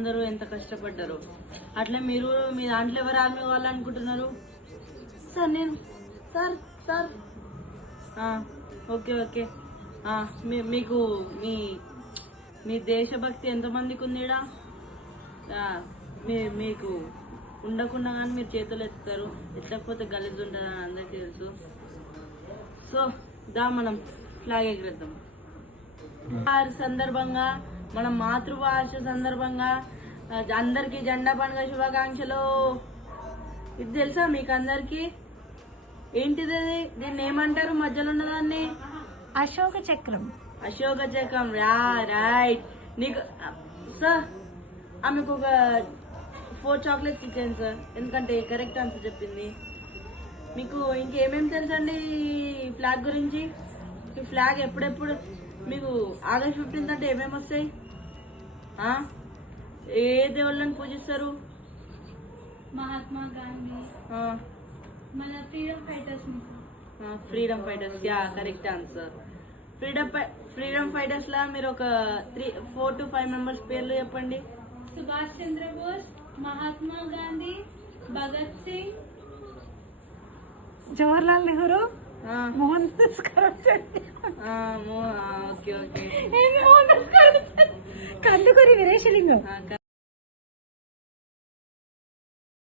అందరూ ఎంత కష్టపడ్డారు. అట్లా మీరు మీ దాంట్లో ఎవరు ఆర్మీ వాళ్ళు అనుకుంటున్నారు? సార్ నేను సార్ సార్ ఓకే ఓకే. మీకు మీ మీ దేశభక్తి ఎంతమందికి ఉంది? మీకు ఉండకుండా కానీ మీరు చేతులు ఎత్తుతారు, ఎత్తకపోతే గలీజ్ ఉంటుందని అందరికీ తెలుసు. సో మనం ఫ్లాగ్ ఎగరేద్దాం. సందర్భంగా మన మాతృభాష సందర్భంగా అందరికి జెండా పండుగ శుభాకాంక్షలు. ఇది తెలుసా మీకు అందరికి? ఏంటిది అది? దీన్ని ఏమంటారు మధ్యలో ఉన్నదాన్ని? అశోక చక్రం. అశోక చక్రం. రైట్. నీకు సార్ ఆమెకు ఒక 4 చాక్లెట్స్ ఇచ్చాను సార్, ఎందుకంటే కరెక్ట్ ఆన్సర్ చెప్పింది. మీకు ఇంకేమేమి తెలుసండి ఈ ఫ్లాగ్ గురించి? ఈ ఫ్లాగ్ ఎప్పుడెప్పుడు మీకు ఆగస్ట్ 15 అంటే ఏమేమి వస్తాయి? ఏ దేవుళ్ళని పూజిస్తారు? మహాత్మా గాంధీ, మన freedom fighters. Correct answer. Freedom fighters లా మీరు ఒక 4 to 5 మెంబర్స్ పేర్లు చెప్పండి. సుభాష్ చంద్రబోస్, మహాత్మా గాంధీ, భగత్ సింగ్, జవహర్లాల్ నెహ్రూ, మోహన్ దాస్ కరమ్చంద్. Okay okay. కందుకూరి వీరేశలింగం.